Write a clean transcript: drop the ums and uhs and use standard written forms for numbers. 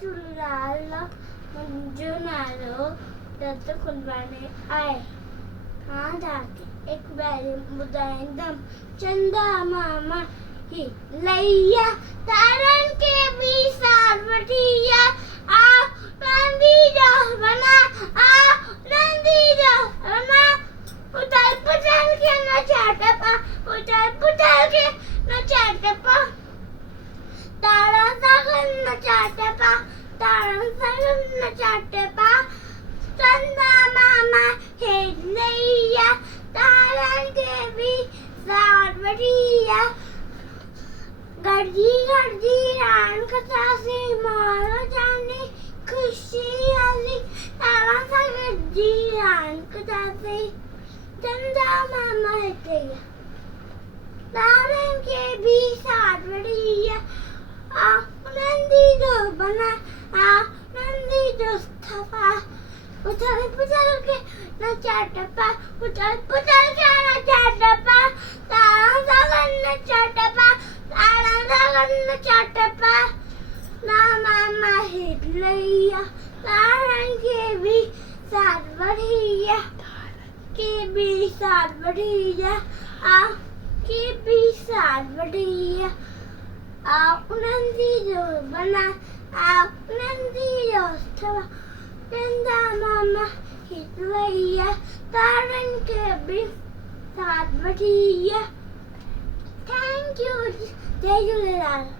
झूलेलाल मुंहिंजो नालो प्रथम कुंदवानी आहे। मां तव्हांखे हिकु बैरी ॿुधाईंदमि। चंदा मामा ही लैया तारनि खे बि साथ वठी आ नंदी जो बना आ नंदी जो बना पुतल पुतल के न चाट पा पुतल पुतल के न चाट पा तारा सागन न चाट पा तारा सागन न चाट पा चंदा मामा हे लैया तारनि खे बि साथ वठी आ गॾिजी गॾिजी राण कंदासीं मारो जाने खुशी आली तारा सां गॾिजी राण कंदासीं चंदा मामा हिते तारनि खे बि साथ वठी आ नंदी जो बना आ नंदी जो थपा पुतल पुतल के न चाट पा पुतल पुतल के न चाट पा तारा सागन न चाट पा तारा सागन न चाट पा ना मामा हित लैया तारनि खे बि साथ वठी आ के बि साथ वठी आ के बि साथ वठी आ नंदी जो बना आ नंदी जो थवा चंदा मामा हित लैया तारनि खे बि साथ वठी आ। Thank you. जय झूलेलाल।